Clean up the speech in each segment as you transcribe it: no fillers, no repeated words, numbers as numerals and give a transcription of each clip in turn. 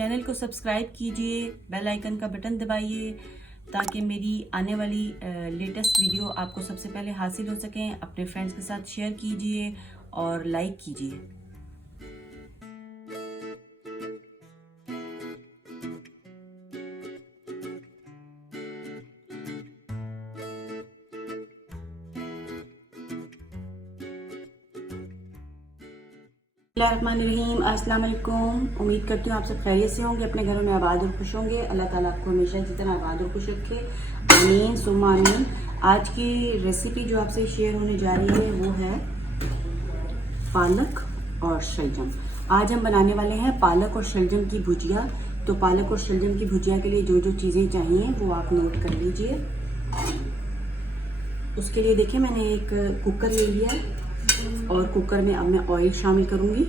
Channel को subscribe कीजिए, bell icon का बटन दबाइए ताकि मेरी आने वाली लेटेस्ट वीडियो आपको सबसे पहले हासिल हो सकें। अपने फ्रेंड्स के साथ शेयर कीजिए और लाइक कीजिए। बिस्मिल्लाहिर्रहमानिर्रहीम। अस्सलाम वालेकुम। उम्मीद करती हूँ आप सब खैरियत से होंगे, अपने घरों में आबाद और खुश होंगे। अल्लाह ताला आपको हमेशा इसी तरह आबाद और खुश रखे, आमीन सुम्मा आमीन। आज की रेसिपी जो आपसे शेयर होने जा रही है वो है पालक और शलजम। आज हम बनाने वाले हैं पालक और शलजम की भुजिया। तो पालक और शलजम की भुजिया के लिए जो जो चीज़ें चाहिए वो आप नोट कर लीजिए। उसके लिए देखिए मैंने एक कुकर ले लिया है और कुकर में अब मैं ऑयल शामिल करूंगी।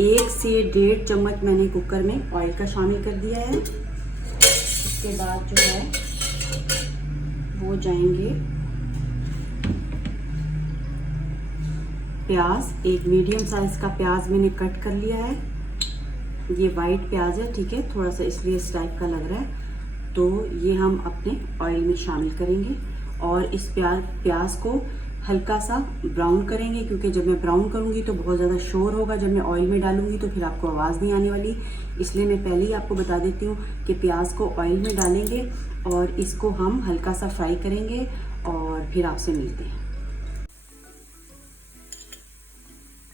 1 से 1.5 चम्मच मैंने कुकर में ऑयल का शामिल कर दिया है। उसके बाद जो है वो जाएंगे प्याज। एक मीडियम साइज का प्याज मैंने कट कर लिया है। ये वाइट प्याज है, ठीक है, थोड़ा सा इसलिए इस टाइप का लग रहा है। तो ये हम अपने ऑयल में शामिल करेंगे और इस प्याज को हल्का सा ब्राउन करेंगे, क्योंकि जब मैं ब्राउन करूंगी तो बहुत ज़्यादा शोर होगा। जब मैं ऑयल में डालूंगी तो फिर आपको आवाज़ नहीं आने वाली, इसलिए मैं पहले ही आपको बता देती हूँ कि प्याज को ऑयल में डालेंगे और इसको हम हल्का सा फ्राई करेंगे और फिर आपसे मिलते हैं।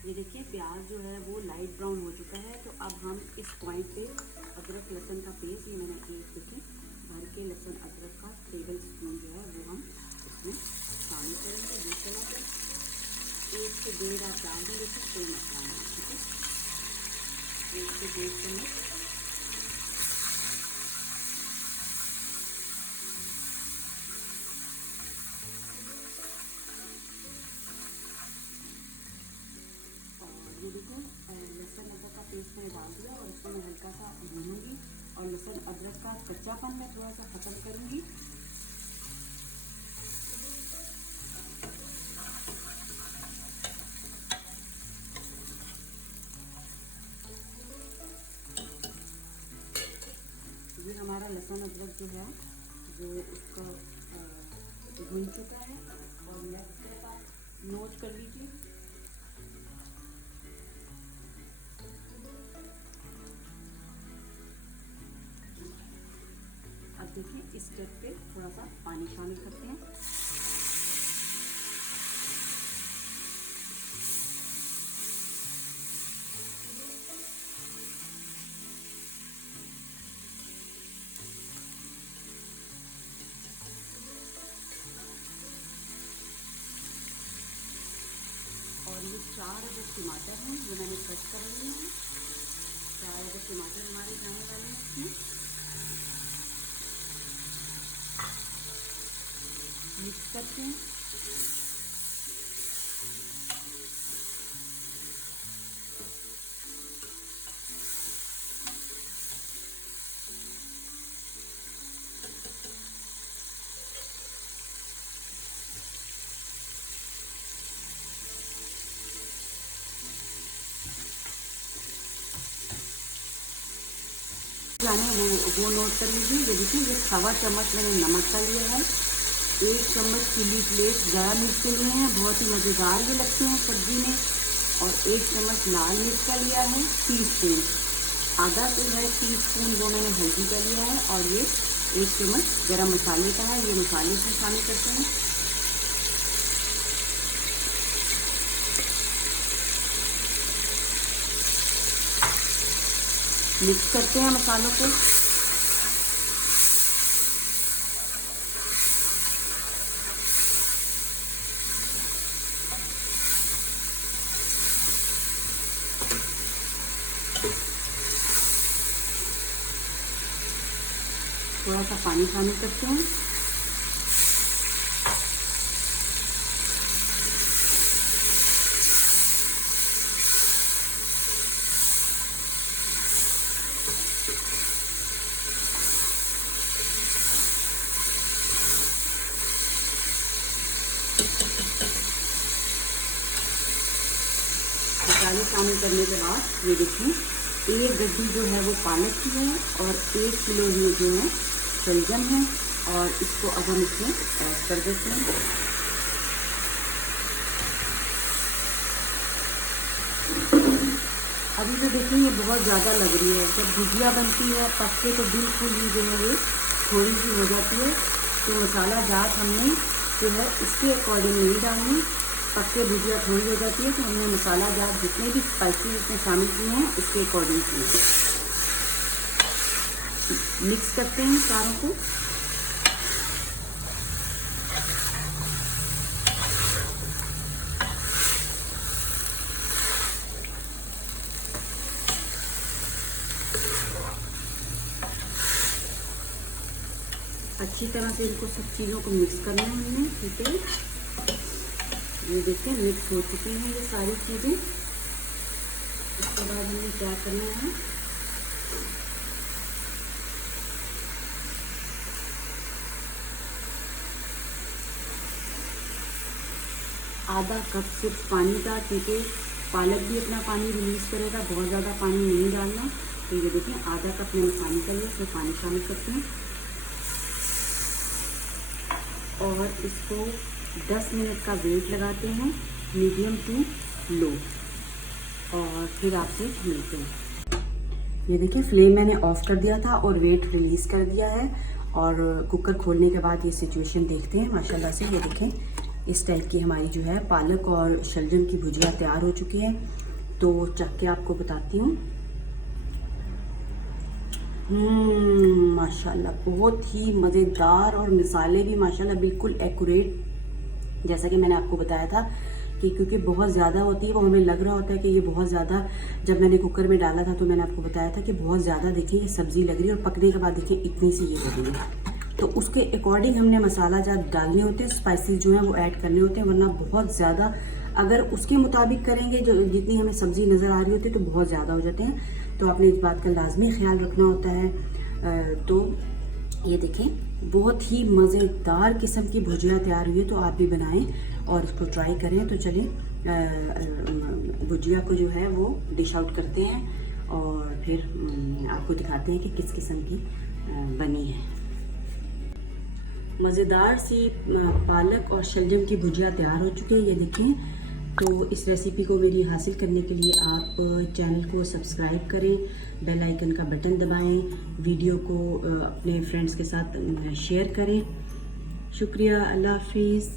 ये देखिए प्याज जो है वो लाइट ब्राउन हो चुका है। तो अब हम इस पॉइंट पे अदरक लहसुन का पेस्ट, ये मैंने एक देखिए भर के लहसुन अदरक का टेबल स्पून जो है वो हम इसमें शामिल करेंगे। 2 चम्मच, 1 से 1.5 आप डाल देंगे तो कोई मसला नहीं, ठीक है। 1 से 1.5 चम्मच। और ये देखो लहसुन अदरक का पेस्ट मैंने डाल दिया और इसको मैं हल्का सा भूनूंगी और लहसुन अदरक का कच्चापन मैं थोड़ा सा खत्म करूंगी। ये हमारा लहसुन अदरक जो है वो उसका भून चुका है और नेक्स्ट स्टेप आप नोट कर लीजिए। अब देखिए इस स्टेप पे थोड़ा सा पानी शामिल करते हैं। और ये 4 अदद टमाटर हैं, ये मैंने कट कर लिए हैं। 4 अदद टमाटर हमारे जाने वाले हैं इसमें। मिक्स करते हैं। वो नोट कर लीजिए। ये देखिए ये 1.25 चम्मच मैंने नमक का लिया है। 1 चम्मच चिली फ्लेक्स ज़्यादा मिर्च के लिए हैं, बहुत ही मज़ेदार ये लगते हैं सब्जी में। और 1 चम्मच लाल मिर्च का लिया है, टीस्पून। आधा जो है टीस्पून वो मैंने हल्दी का लिया है और ये 1 चम्मच गरम मसाले का है। ये मसाले इसमें शामिल करते हैं। मिक्स करते हैं मसालों को। थोड़ा सा पानी शामिल करते हैं। मसाले शामिल शामिल करने के बाद ये देखिए 1 गड्डी जो है वो पालक की है और 1 किलो ही जो है शलजम है, और इसको अब हम इसमें ऐड कर देते हैं। अभी तो देखिए ये बहुत ज़्यादा लग रही है, जब भुजिया बनती है पत्ते तो बिल्कुल ही जो है ये थोड़ी सी हो जाती है। तो मसाला जात हमने जो है इसके अकॉर्डिंग नहीं डालनी, पत्ते भुजिया थोड़ी हो जाती है तो हमने मसाला जात जितने भी स्पाइसी इसमें शामिल किए हैं इसके अकॉर्डिंग किए। मिक्स करते हैं सारों को। अच्छी तरह से इनको सब चीज़ों को मिक्स करना है हमने, ठीक है। ये देखिए मिक्स हो चुकी हैं ये सारी चीज़ें। इसके बाद हमें क्या करना है, आधा कप सिर्फ पानी का, क्योंकि पालक भी अपना पानी रिलीज़ करेगा, बहुत ज़्यादा पानी नहीं डालना। तो ये देखिए आधा कप मैंने पानी का लिया, इसमें पानी शामिल करते हैं और इसको 10 मिनट का वेट लगाते हैं, मीडियम टू लो, और फिर आपसे मिलते हैं। ये देखिए फ्लेम मैंने ऑफ कर दिया था और वेट रिलीज़ कर दिया है, और कुकर खोलने के बाद ये सिचुएशन देखते हैं। माशाल्लाह से ये देखें इस टाइप की हमारी जो है पालक और शलजम की भुजिया तैयार हो चुकी है। तो चख के आपको बताती हूँ। माशाल्लाह बहुत ही मज़ेदार, और मिसालें भी माशाल्लाह बिल्कुल एक्यूरेट, जैसा कि मैंने आपको बताया था कि क्योंकि बहुत ज़्यादा होती है, वो हमें लग रहा होता है कि ये बहुत ज़्यादा, जब मैंने कुकर में डाला था तो मैंने आपको बताया था कि बहुत ज़्यादा देखिए ये सब्ज़ी लग रही है, और पकने के बाद देखिए इतनी सी ये हो रही है। तो उसके अकॉर्डिंग हमने मसाला जात डालने होते हैं, स्पाइसेस जो हैं वो ऐड करने होते हैं, वरना बहुत ज़्यादा अगर उसके मुताबिक करेंगे जो जितनी हमें सब्ज़ी नज़र आ रही होती है तो बहुत ज़्यादा हो जाते हैं। तो आपने इस बात का लाजमी ख्याल रखना होता है। तो ये देखें बहुत ही मज़ेदार किस्म की भुजिया तैयार हुई है, तो आप भी बनाएं और इसको ट्राई करें। तो चलिए भुजिया को जो है वो डिश आउट करते हैं और फिर आपको दिखाते हैं कि किस किस्म की बनी है। मज़ेदार सी पालक और शलजम की भुजिया तैयार हो चुकी है, ये देखें। तो इस रेसिपी को मेरी हासिल करने के लिए आप चैनल को सब्सक्राइब करें, बेल आइकन का बटन दबाएं, वीडियो को अपने फ्रेंड्स के साथ शेयर करें। शुक्रिया, अल्लाह हाफिज़।